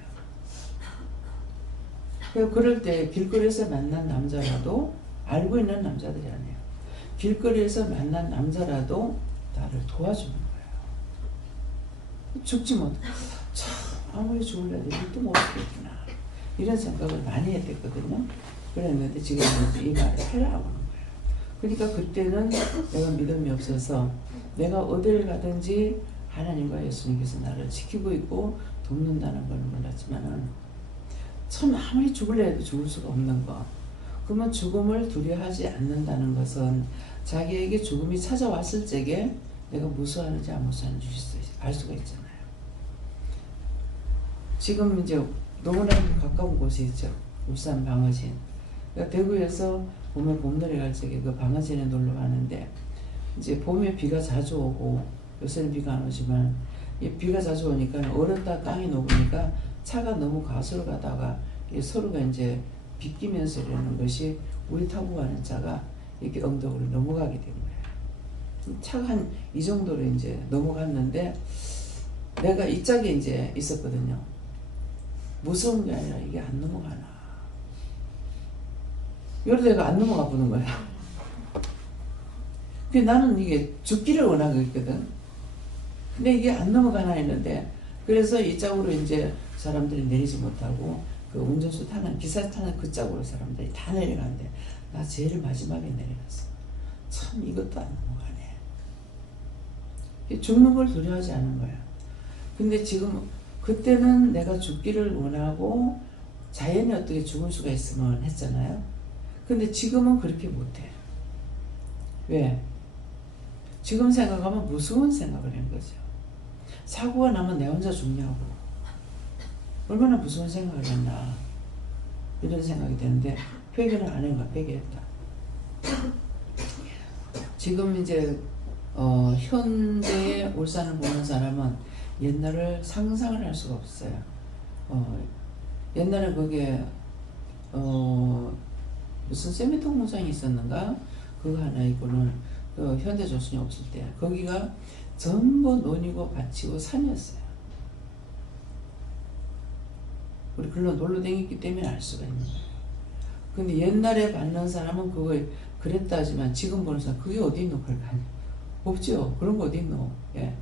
그럴 때 길거리에서 만난 남자라도, 알고 있는 남자들이 아니에요, 길거리에서 만난 남자라도 나를 도와주는 거예요. 죽지 못, 참 아무리 죽으려도 또 못 죽겠구나, 이런 생각을 많이 했거든요. 그랬는데 지금 이 말을 하려고 하는 거예요. 그러니까 그때는 내가 믿음이 없어서 내가 어딜 가든지 하나님과 예수님께서 나를 지키고 있고 돕는다는 걸 몰랐지만은, 참 아무리 죽을래 해도 죽을 수가 없는 거. 그러면 죽음을 두려워하지 않는다는 것은 자기에게 죽음이 찾아왔을 적에 내가 무서워하는지 안 무서워하는지 알 수가 있잖아요. 지금 이제 너무나 가까운 곳이 있죠. 울산 방어진. 그러니까 대구에서 봄에 봄날에 갈 적에 그 방어진에 놀러 가는데, 이제 봄에 비가 자주 오고, 요새는 비가 안 오지만 이 비가 자주 오니까 얼었다 땅이 녹으니까 차가 너무 가수로 가다가 서로가 이제 비끼면서 이러는 것이, 우리 타고 가는 차가 이렇게 언덕으로 넘어가게 된 거예요. 차가 한 이 정도로 이제 넘어갔는데 내가 이 짝에 이제 있었거든요. 무서운 게 아니라 이게 안 넘어가나. 이러다가 안 넘어가 보는 거야. 나는 이게 죽기를 원하고 있거든. 근데 이게 안 넘어가나 했는데, 그래서 이 짝으로 이제 사람들이 내리지 못하고 그 운전수 타는, 기사 타는 그 짝으로 사람들이 다 내려가는데 나 제일 마지막에 내려갔어. 참 이것도 안 넘어가네. 죽는 걸 두려워하지 않은 거야. 근데 지금 그때는 내가 죽기를 원하고 자연히 어떻게 죽을 수가 있으면 했잖아요. 근데 지금은 그렇게 못해. 왜? 지금 생각하면 무서운 생각을 하는 거죠. 사고가 나면 내 혼자 죽냐고. 얼마나 무서운 생각을 했나. 이런 생각이 드는데 회개를 안 한 거야. 회개했다. 지금 이제 현대의 울산을 보는 사람은 옛날을 상상을 할 수가 없어요. 옛날에 거기에 무슨 세미통로장이 있었는가? 그거 하나 있고는 현대조선이 없을 때 거기가 전부 논이고 밭이고 산이었어요. 우리 글로 놀러 다녔기 때문에 알 수가 있는 거예요. 근데 옛날에 받는 사람은 그거 그랬다 하지만 지금 보는 사람 그게 어디 있노? 그럴 거 아니야. 없죠. 그런 거 어디 있노? 예.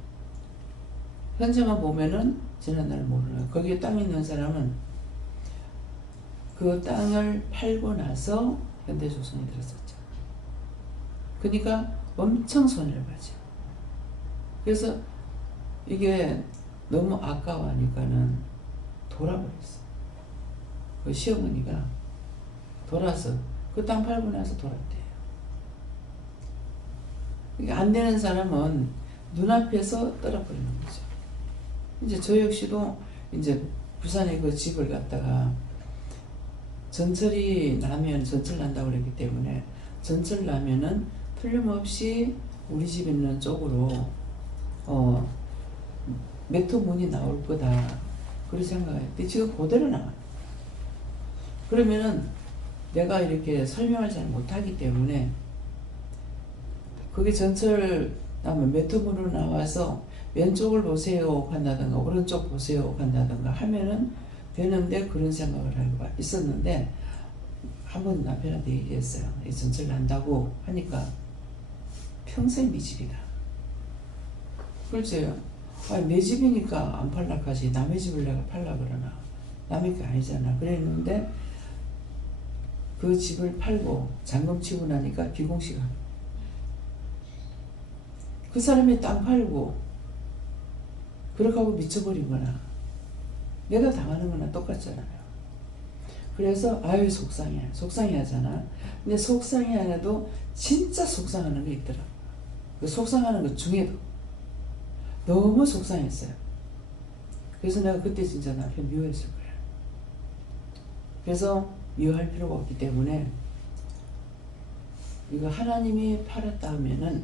현재만 보면은 지난날을 모르는, 거기에 땅 있는 사람은 그 땅을 팔고 나서 현대조선이 들었었죠. 그러니까 엄청 손해를 봐죠. 그래서 이게 너무 아까워하니까는 돌아버렸어. 그 시어머니가 돌아서 그 땅 팔고 나서 돌았대요. 그러니까 안 되는 사람은 눈앞에서 떨어버리는 거죠. 이제 저 역시도 이제 부산에 그 집을 갖다가 전철이 나면, 전철 난다고 그랬기 때문에 전철 나면은 틀림없이 우리 집 있는 쪽으로 메토 문이 나올 거다. 그렇게 생각했는데 지금 그대로 나와요. 그러면은 내가 이렇게 설명을 잘 못하기 때문에 그게 전철 나면 메토 문으로 나와서 왼쪽을 보세요 한다든가 오른쪽 보세요 한다든가 하면은 되는데 그런 생각을 하고 있었는데 한 번 남편한테 얘기했어요. 이 전철 난다고 하니까 평생 네 집이다. 글쎄요. 아니, 내 집이니까 안 팔락하지 남의 집을 내가 팔라 그러나 남의 게 아니잖아. 그랬는데 그 집을 팔고 잔금 치고 나니까 비공시가 그 사람이 땅 팔고 그렇게 하고 미쳐버리거나 내가 당하는 거나 똑같잖아요. 그래서 아유 속상해 하잖아. 근데 속상해 하나도 진짜 속상하는 게 있더라고. 그 속상하는 것 중에도 너무 속상했어요. 그래서 내가 그때 진짜 남편 미워했을 거야. 그래서 미워할 필요가 없기 때문에 이거 하나님이 팔았다 하면은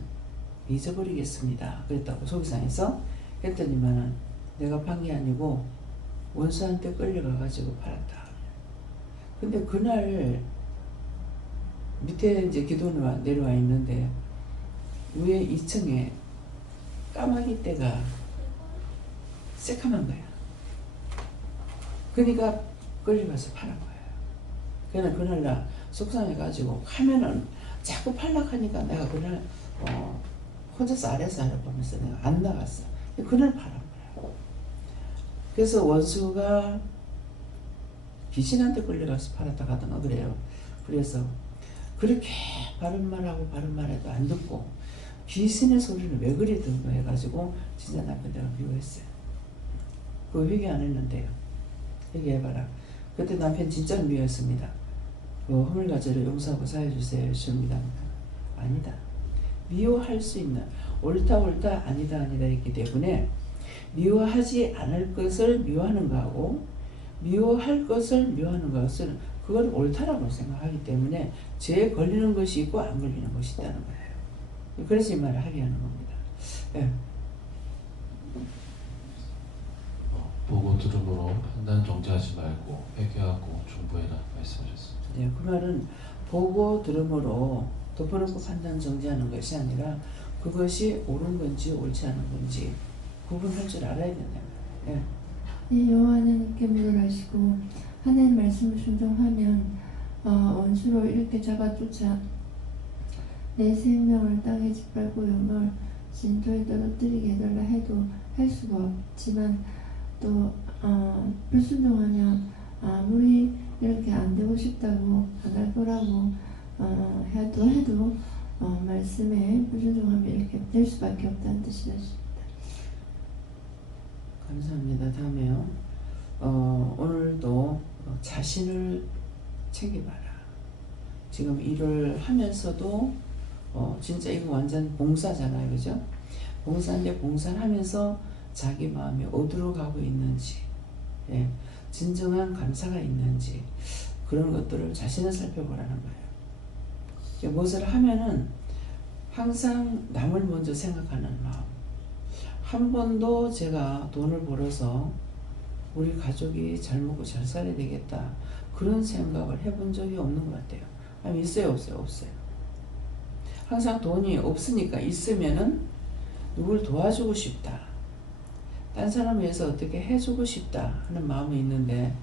잊어버리겠습니다. 그랬다고 속이 상해서 했더니만은 내가 판 게 아니고 원수한테 끌려가가지고 팔았다. 근데 그날 밑에 이제 기도가 내려와 있는데 위에 2층에 까마귀 떼가 새카만 거야. 그러니까 끌려가서 팔은 거예요. 그날 나 속상해가지고 하면은 자꾸 팔락하니까 내가 그날 혼자서 아래서 알아보면서 내가 안 나갔어. 그날 팔은 거야. 그래서 원수가 귀신한테 끌려가서 팔았다 가던가 그래요. 그래서 그렇게 바른 말하고 바른 말해도 안 듣고 귀신의 소리는 왜 그리 듣노 해가지고 진짜 남편 내가 미워했어요. 그거 회개 안 했는데요. 회개해봐라. 그때 남편 진짜 미워했습니다. 그 허물가지를 용서하고 사해주세요. 주입니다. 아니다. 미워할 수 있는 옳다 아니다 있기 때문에 미워하지 않을 것을 미워하는 거하고 미워할 것을 미워하는 것은 그걸 옳다라고 생각하기 때문에 죄에 걸리는 것이 있고 안 걸리는 것이 있다는 거예요. 그래서 이 말을 하게 하는 겁니다. 네. 보고 들음으로 판단 정지하지 말고 회개하고 중보해라 말씀하셨습니다. 네, 그 말은 보고 들음으로 덮어놓고 판단 정지하는 것이 아니라 그것이 옳은 건지 옳지 않은 건지 구분할 줄 알아야 된다. 네. 이 여호와 하나님께 물으라시고 하나님 말씀을 순종하면 원수로 이렇게 잡아쫓아 내 생명을 땅에 짓밟고 영을 진토에 떨어뜨리게 해달라 해도 할 수가 없지만 또 불순종하면 아무리 이렇게 안 되고 싶다고 안 할 거라고 해도 말씀에 불순종하면 이렇게 될 수밖에 없다는 뜻이었습니다. 감사합니다. 다음에요. 오늘도 자신을 챙겨봐라. 지금 일을 하면서도 진짜 이거 완전 봉사잖아요. 그죠? 봉사인데 봉사를 하면서 자기 마음이 어디로 가고 있는지 예, 진정한 감사가 있는지 그런 것들을 자신을 살펴보라는 거예요. 무엇을 하면은 항상 남을 먼저 생각하는 마음. 한 번도 제가 돈을 벌어서 우리 가족이 잘 먹고 잘 살아야 되겠다 그런 생각을 해본 적이 없는 것 같아요. 아니 있어요 없어요? 없어요. 항상 돈이 없으니까 있으면은 누굴 도와주고 싶다. 딴 사람을 위해서 어떻게 해주고 싶다 하는 마음이 있는데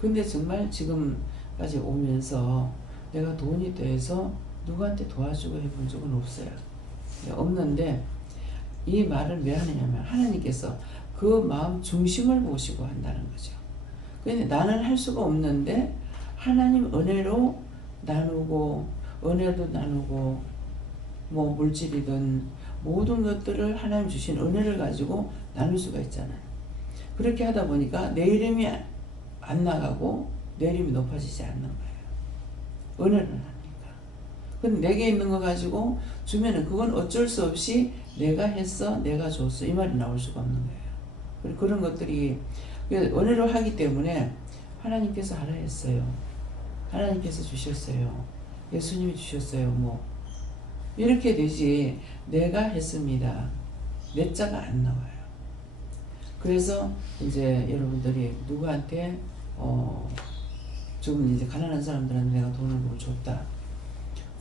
근데 정말 지금까지 오면서 내가 돈이 돼서 누구한테 도와주고 해본 적은 없어요. 없는데 이 말을 왜 하느냐면 하나님께서 그 마음 중심을 보시고 한다는 거죠. 근데 나는 할 수가 없는데 하나님 은혜로 나누고 은혜도 나누고 뭐 물질이든 모든 것들을 하나님 주신 은혜를 가지고 나눌 수가 있잖아요. 그렇게 하다 보니까 내 이름이 안 나가고 내 이름이 높아지지 않는 거예요. 은혜를 하니까. 근데 내게 있는 거 가지고 주면은 그건 어쩔 수 없이 내가 했어, 내가 줬어 이 말이 나올 수가 없는 거예요. 그런 것들이 은혜로 하기 때문에 하나님께서 하라 했어요. 하나님께서 주셨어요. 예수님이 주셨어요. 뭐 이렇게 되지 내가 했습니다. 내 자가 안 나와요. 그래서 이제 여러분들이 누구한테 지금 이제 가난한 사람들한테 내가 돈을 뭐 줬다.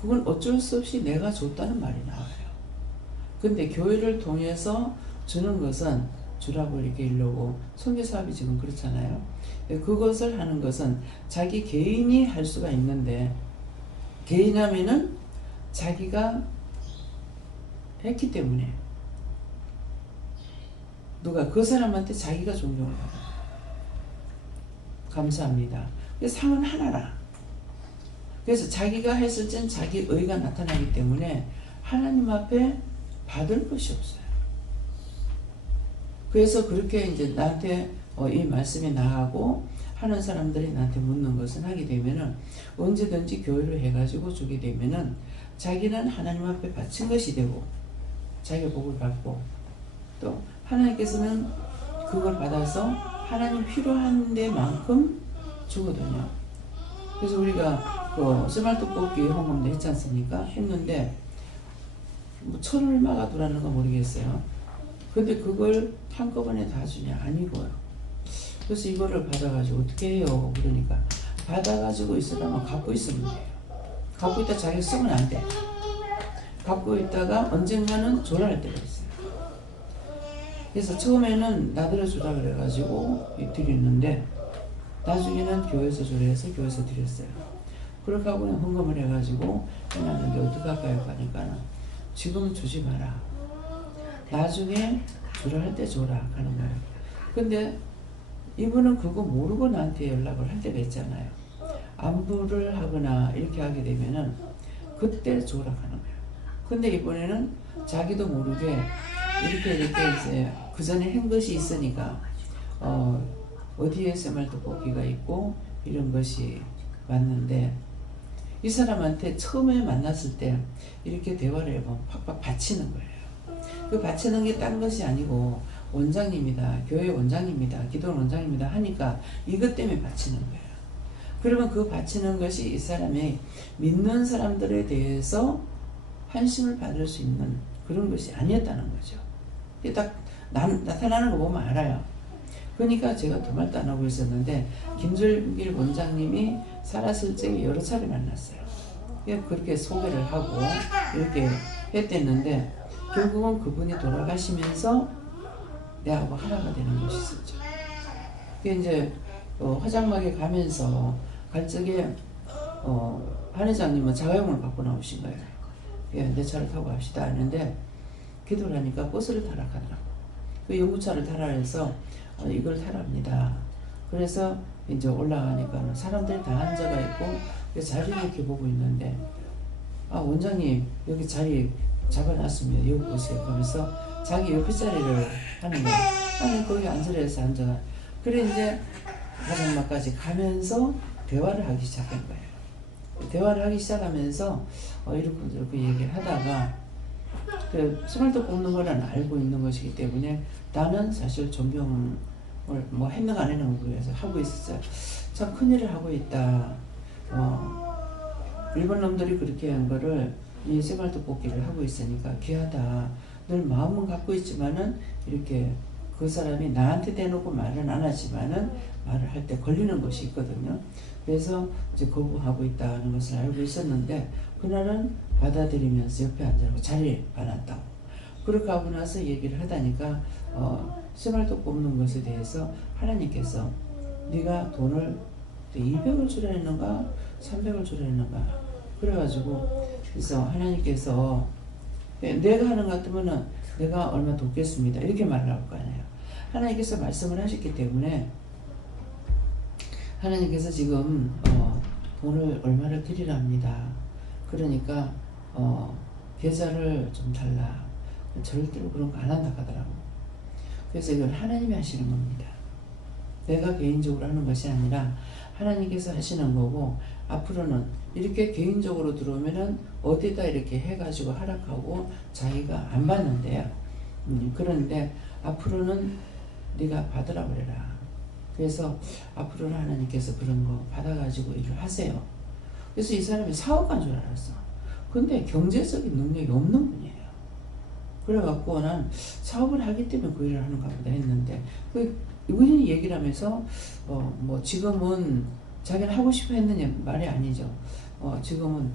그건 어쩔 수 없이 내가 줬다는 말이 나와요. 근데 교회를 통해서 주는 것은 주라고 이렇게 이르고 선교 사업이 지금 그렇잖아요. 그것을 하는 것은 자기 개인이 할 수가 있는데 개인 하면은 자기가 했기 때문에 누가 그 사람한테 자기가 존경을 받아요. 감사합니다. 상은 하나라. 그래서 자기가 했을 땐 자기 의가 나타나기 때문에 하나님 앞에 받을 것이 없어요. 그래서 그렇게 이제 나한테 이 말씀이 나하고 하는 사람들이 나한테 묻는 것은 하게 되면은 언제든지 교회를 해가지고 주게 되면은 자기는 하나님 앞에 바친 것이 되고 자기가 복을 받고 또 하나님께서는 그걸 받아서 하나님 필요한 데만큼 주거든요. 그래서 우리가 그 스마트뽑기 헌금도 했지 않습니까? 했는데 뭐 1,000얼마가 들어왔는가 모르겠어요. 근데 그걸 한꺼번에 다 주냐? 아니고요. 그래서 이거를 받아가지고 어떻게 해요? 그러니까 받아가지고 있으라면 갖고 있으면 돼요. 갖고 있다 자기가 쓰면 안 돼. 갖고 있다가 언젠가는 줘라 할 때가 있어요. 그래서 처음에는 나들어 주라 그래가지고 드리는데 나중에는 교회에서 주라 해서 교회에서 드렸어요. 그렇게 하고 헌금을 해가지고 해놨는데 어떡할까요? 하니까 지금 주지 마라. 나중에 주라 할 때 줘라 하는 거예요. 근데 이분은 그거 모르고 나한테 연락을 할 때가 있잖아요. 안부를 하거나 이렇게 하게 되면은 그때 줘라 하는 거예요. 근데 이번에는 자기도 모르게 이렇게 이제 그 전에 한 것이 있으니까 어디에 스마트뽑기가 있고 이런 것이 왔는데 이 사람한테 처음에 만났을 때 이렇게 대화를 해보면 팍팍 바치는 거예요. 그 바치는 게 딴 것이 아니고 원장님이다, 교회 원장님이다, 기도원 원장님이다 하니까 이것 때문에 바치는 거예요. 그러면 그 바치는 것이 이 사람이 믿는 사람들에 대해서 환심을 받을 수 있는 그런 것이 아니었다는 거죠. 이게 딱 나타나는 거 보면 알아요. 그러니까 제가 두 말도 안 하고 있었는데 김절길 원장님이 살았을 적에 여러 차례 만났어요. 그렇게 소개를 하고 이렇게 했댔는데 결국은 그분이 돌아가시면서 내하고 하나가 되는 것이 있었죠. 그게 이제 화장막에 가면서 갈 적에 한 회장님은 자가용을 갖고 나오신 거예요. 내 차를 타고 갑시다 하는데 기도를 하니까 버스를 타라 하더라고. 그 연구차를 타라 해서 이걸 타랍니다. 그래서 이제 올라가니까 사람들이 다 앉아가 있고 자리를 이렇게 보고 있는데 원장님 여기 자리 잡아놨으면 여기 보세요. 그러면서 자기 옆에 자리를 하는 거예요. 아니 거기 앉으라 해서 앉아가. 그래 이제 화장막까지 가면서 대화를 하기 시작한 거예요. 대화를 하기 시작하면서 이렇게 얘기를 하다가 그 스마트 뽑는 거는 알고 있는 것이기 때문에 나는 사실 존경을 뭐 했는가 안 했는가 그래서 하고 있었어요. 참 큰일을 하고 있다. 일본 놈들이 그렇게 한 거를 이 스마트 뽑기를 하고 있으니까 귀하다. 늘 마음은 갖고 있지만은 이렇게 그 사람이 나한테 대놓고 말은 안 하지만은 말을 할 때 걸리는 것이 있거든요. 그래서 이제 거부하고 있다는 것을 알고 있었는데 그날은 받아들이면서 옆에 앉아서 자리를 봐놨다고. 그렇게 하고 나서 얘기를 하다니까 스마트 뽑는 것에 대해서 하나님께서 네가 돈을 200을 주려 했는가 300을 주려 했는가 그래가지고 그래서 하나님께서 내가 하는 것 같으면은 내가 얼마 돕겠습니다 이렇게 말을 할 거 아니에요. 하나님께서 말씀을 하셨기 때문에 하나님께서 지금 돈을 얼마를 드리랍니다. 그러니까 계좌를 좀 달라. 절대로 그런 거 안 한다 하더라고. 그래서 이건 하나님이 하시는 겁니다. 내가 개인적으로 하는 것이 아니라 하나님께서 하시는 거고 앞으로는 이렇게 개인적으로 들어오면은 어디다 이렇게 해가지고 하락하고 자기가 안 받는데요. 그런데 앞으로는 네가 받으라 그래라. 그래서 앞으로는 하나님께서 그런 거 받아가지고 일을 하세요. 그래서 이 사람이 사업가인 줄 알았어. 근데 경제적인 능력이 없는 분이에요. 그래갖고 난 사업을 하기 때문에 그 일을 하는가 보다 했는데 이분이 얘기를 하면서 뭐 지금은 자기는 하고 싶어 했느냐 말이 아니죠. 지금은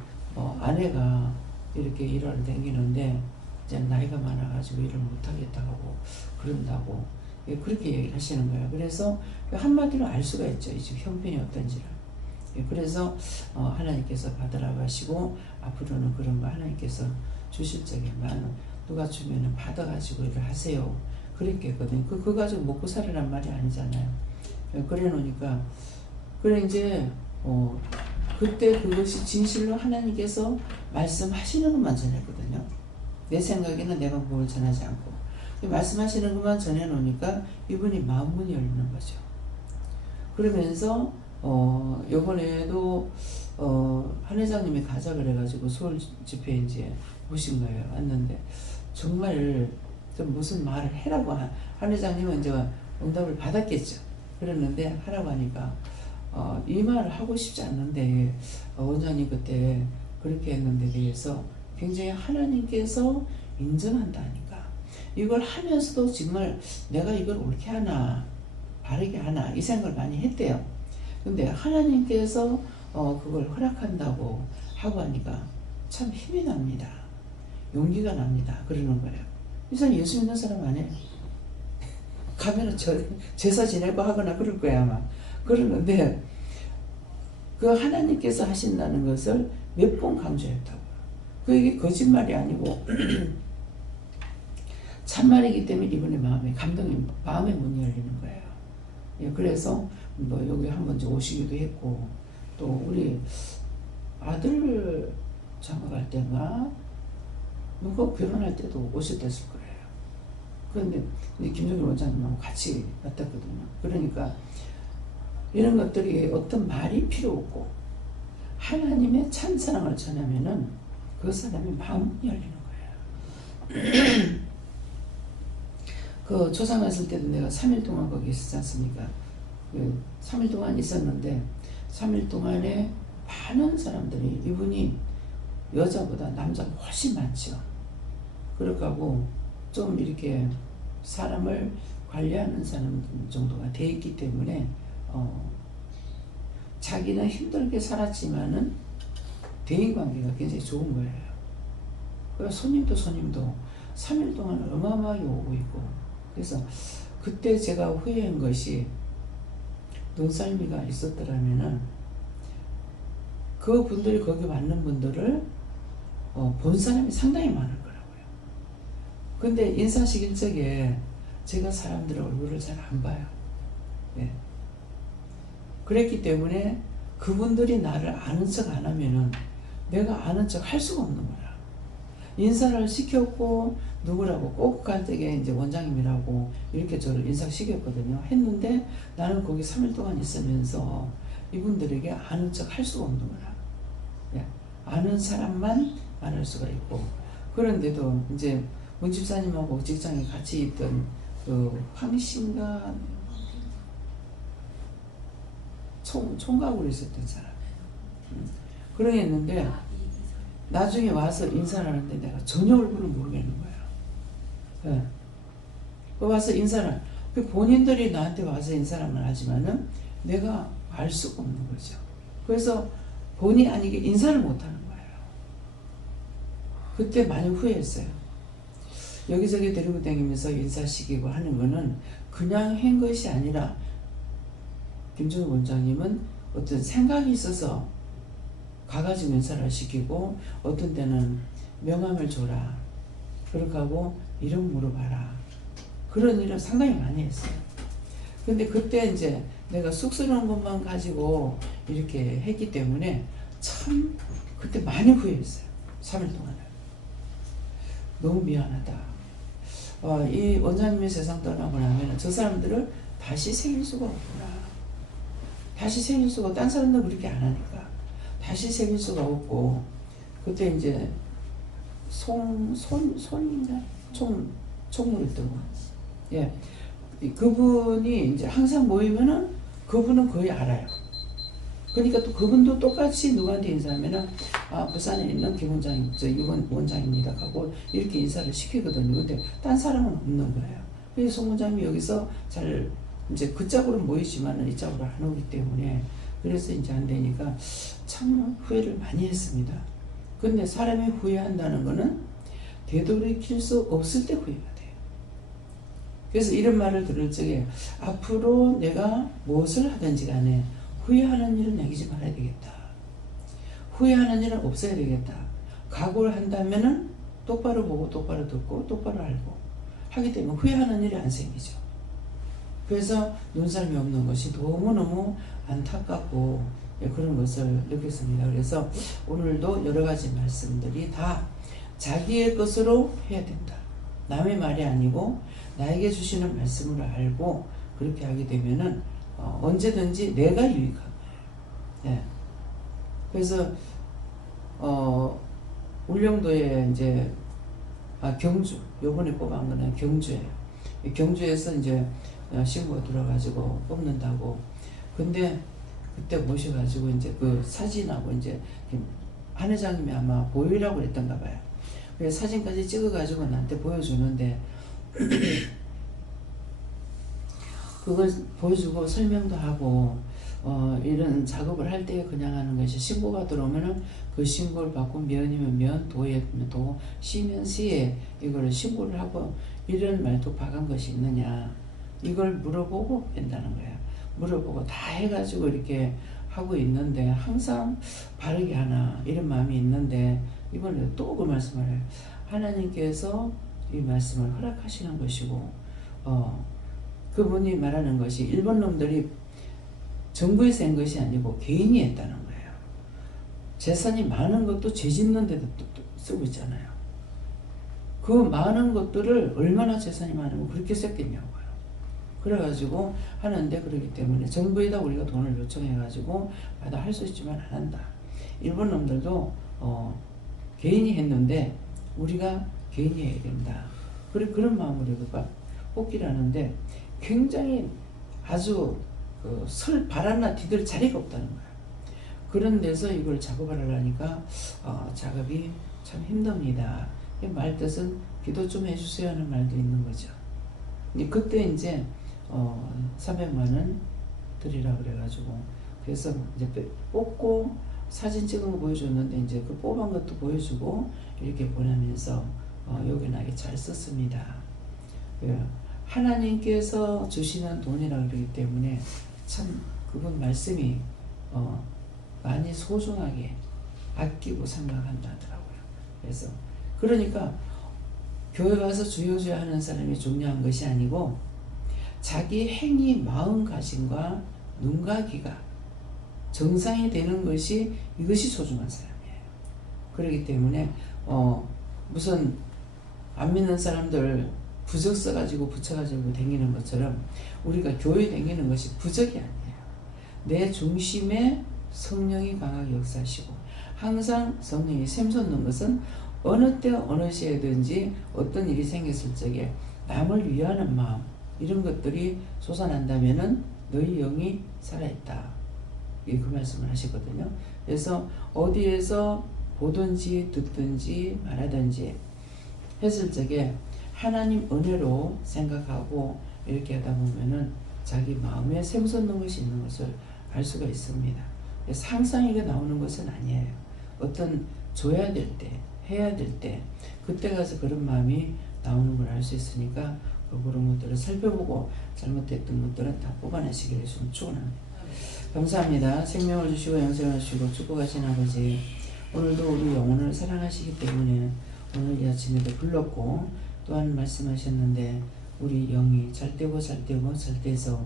아내가 이렇게 일하러 다니는데 이제 나이가 많아가지고 일을 못하겠다 하고 그런다고 그렇게 얘기를 하시는 거예요. 그래서 한마디로 알 수가 있죠. 이 집 형편이 어떤지를. 그래서 하나님께서 받으라고 하시고 앞으로는 그런 거 하나님께서 주실 적에만 누가 주면은 받아가지고 일을 하세요. 그렇게 했거든요. 그거 가지고 먹고 살으란 말이 아니잖아요. 그래 놓으니까 그래 이제 그때 그것이 진실로 하나님께서 말씀하시는 것만 전했거든요. 내 생각에는 내가 뭘 전하지 않고 말씀하시는 것만 전해 놓으니까 이분이 마음문이 열리는 거죠. 그러면서 요번에도 한 회장님이 가자 그래가지고 서울 집회 이제 오신 거예요. 왔는데 정말 좀 무슨 말을 해라고 한 회장님은 이제 응답을 받았겠죠. 그랬는데 하라고 하니까 이 말을 하고 싶지 않는데 원장님 그때 그렇게 했는데 대해서 굉장히 하나님께서 인정한다니까 이걸 하면서도 정말 내가 이걸 옳게 하나 바르게 하나 이 생각을 많이 했대요. 근데 하나님께서 그걸 허락한다고 하고 하니까 참 힘이 납니다. 용기가 납니다. 그러는 거예요. 이 사람 예수 믿는 사람 아니에요. 가면은 제사 지내고 하거나 그럴 거야 아마. 그러는데 그 하나님께서 하신다는 것을 몇 번 강조했다고요. 그게 거짓말이 아니고 참말이기 때문에 이분의 마음에 감동이 마음의 문이 열리는 거예요. 예, 그래서 뭐 여기 한번 이제 오시기도 했고 또 우리 아들 장가갈 때인가 누가 결혼할 때도 오셨댔을 거예요. 그런데 김종일 원장님하고 같이 왔었거든요. 그러니까 이런 것들이 어떤 말이 필요 없고 하나님의 참사랑을 전하면은 그 사람의 마음이 열리는 거예요. 그 초상 왔을 때도 내가 3일 동안 거기 있었지 않습니까? 3일 동안 있었는데 3일 동안에 많은 사람들이 이분이 여자보다 남자가 훨씬 많죠. 그렇고 좀 이렇게 사람을 관리하는 사람 정도가 돼 있기 때문에 자기는 힘들게 살았지만은 대인관계가 굉장히 좋은 거예요. 그래서 손님도 3일 동안 어마어마하게 오고 있고 그래서 그때 제가 후회한 것이 눈썰미가 있었더라면은 그 분들이 거기 왔는 분들을 본 사람이 상당히 많을 거라고요. 근데 인사식 일적에 제가 사람들의 얼굴을 잘 안 봐요. 네. 그랬기 때문에 그분들이 나를 아는 척 안 하면은 내가 아는 척 할 수가 없는 거야. 인사를 시켰고 누구라고 꼭 갈 때에 이제 원장님이라고 이렇게 저를 인사시켰거든요. 했는데 나는 거기 3일 동안 있으면서 이분들에게 아는 척 할 수가 없는 거야. 예. 아는 사람만 말할 수가 있고 그런데도 이제 문 집사님하고 직장에 같이 있던 그 황신가 총각으로 있었던 사람 그러겠는데 나중에 와서 인사를 하는데 내가 전혀 얼굴을 모르겠는 거예요. 네. 와서 인사를 본인들이 나한테 와서 인사를 하지만은 내가 알 수가 없는 거죠. 그래서 본의 아니게 인사를 못하는 거예요. 그때 많이 후회했어요. 여기저기 데리고 다니면서 인사시키고 하는 거는 그냥 한 것이 아니라 김종일 원장님은 어떤 생각이 있어서 가가지고 인사를 시키고 어떤 때는 명함을 줘라 그렇게 하고 이름 물어봐라 그런 일을 상당히 많이 했어요. 근데 그때 이제 내가 쑥스러운 것만 가지고 이렇게 했기 때문에 참 그때 많이 후회했어요. 3일 동안을 너무 미안하다. 이 원장님의 세상 떠나고 나면 저 사람들을 다시 새길 수가 없구나. 다시 새길 수가 딴 사람들 그렇게 안 하니까 다시 새길 수가 없고 그때 이제 손인가 총무였던 거. 예, 그분이 이제 항상 모이면은 그분은 거의 알아요. 그러니까 또 그분도 똑같이 누구한테 인사하면은 부산에 있는 김 원장님, 이번 원장입니다 하고 이렇게 인사를 시키거든요. 근데 딴 사람은 없는 거예요. 그래서 송 원장님이 여기서 잘 이제 그 짝으로 모이지만은 이 짝으로 안 오기 때문에 그래서 이제 안 되니까 참 후회를 많이 했습니다. 근데 사람이 후회한다는 거는 되돌이킬 수 없을 때 후회가 돼요. 그래서 이런 말을 들을 적에 앞으로 내가 무엇을 하든지 간에 후회하는 일은 여기지 말아야 되겠다. 후회하는 일은 없어야 되겠다. 각오를 한다면은 똑바로 보고 똑바로 듣고 똑바로 알고 하기 때문에 후회하는 일이 안 생기죠. 그래서 눈살미 없는 것이 너무너무 안타깝고 그런 것을 느꼈습니다. 그래서 오늘도 여러 가지 말씀들이 다 자기의 것으로 해야 된다. 남의 말이 아니고 나에게 주시는 말씀으로 알고 그렇게 하게 되면은 언제든지 내가 유익한 거예요. 예. 그래서 울릉도에 이제 경주 요번에 뽑은 거는 경주예요. 경주에서 이제 신고가 들어가지고 뽑는다고. 근데 그때 모셔가지고 이제 그 사진하고 이제 한 회장님이 아마 보여라고 그랬던가 봐요. 그래서 사진까지 찍어가지고 나한테 보여주는데 그걸 보여주고 설명도 하고 이런 작업을 할 때 그냥 하는 것이 신고가 들어오면은 그 신고를 받고 면이면 면, 도에면 도, 시면 시에 이걸 신고를 하고 이런 말도 박은 것이 있느냐 이걸 물어보고 뺀다는 거야. 물어보고 다 해가지고 이렇게 하고 있는데 항상 바르게 하나 이런 마음이 있는데 이번에 또 그 말씀을 해요. 하나님께서 이 말씀을 허락하시는 것이고 그분이 말하는 것이 일본 놈들이 정부에서 한 것이 아니고 개인이 했다는 거예요. 재산이 많은 것도 죄 짓는 데도 쓰고 있잖아요. 그 많은 것들을 얼마나 재산이 많으면 그렇게 썼겠냐고요. 그래가지고 하는데 그러기 때문에 정부에다 우리가 돈을 요청해가지고 할 수 있지만 안 한다. 일본 놈들도 개인이 했는데 우리가 개인이 해야 된다. 그런 마음으로 뽑기를 하는데 굉장히 아주 바라나 디딜 자리가 없다는 거야. 그런 데서 이걸 작업을 하려니까 작업이 참 힘듭니다. 말 뜻은 기도 좀 해주세요 하는 말도 있는 거죠. 그때 이제 300만 원 드리라 그래가지고 그래서 이제 뽑고 사진 찍은 거 보여줬는데 이제 그 뽑은 것도 보여주고 이렇게 보내면서 요긴하게 잘 썼습니다. 하나님께서 주시는 돈이라 그러기 때문에 참 그분 말씀이 많이 소중하게 아끼고 생각한다더라고요. 그래서 그러니까 교회 가서 주여 주여 하는 사람이 중요한 것이 아니고 자기 행위 마음가짐과 눈과 귀가 정상이 되는 것이 이것이 소중한 사람이에요. 그렇기 때문에 무슨 안 믿는 사람들 부적 써가지고 붙여가지고 다니는 것처럼 우리가 교회 다니는 것이 부적이 아니에요. 내 중심에 성령이 강하게 역사하시고 항상 성령이 샘솟는 것은 어느 때 어느 시에든지 어떤 일이 생겼을 적에 남을 위하는 마음 이런 것들이 솟아난다면은 너희 영이 살아있다. 그 말씀을 하시거든요. 그래서 어디에서 보든지 듣든지 말하든지 했을 적에 하나님 은혜로 생각하고 이렇게 하다 보면은 자기 마음에 샘솟는 것이 있는 것을 알 수가 있습니다. 그래서 항상 이게 나오는 것은 아니에요. 어떤 줘야 될 때, 해야 될 때, 그때 가서 그런 마음이 나오는 걸 알 수 있으니까 그런 것들을 살펴보고 잘못됐던 것들은 다 뽑아내시기를 좀 축원합니다. 감사합니다. 생명을 주시고 영생을 주시고 축복하신 아버지, 오늘도 우리 영혼을 사랑하시기 때문에 오늘 이 아침에도 불렀고 또한 말씀하셨는데 우리 영이 잘되고 잘돼서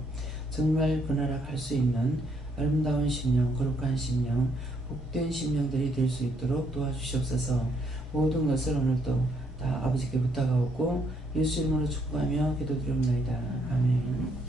정말 그 나라 갈 수 있는 아름다운 심령, 거룩한 심령, 복된 심령들이 될 수 있도록 도와주시옵소서. 모든 것을 오늘도 다 아버지께 부탁하고 예수 이름으로 축복하며 기도드립니다. 아멘.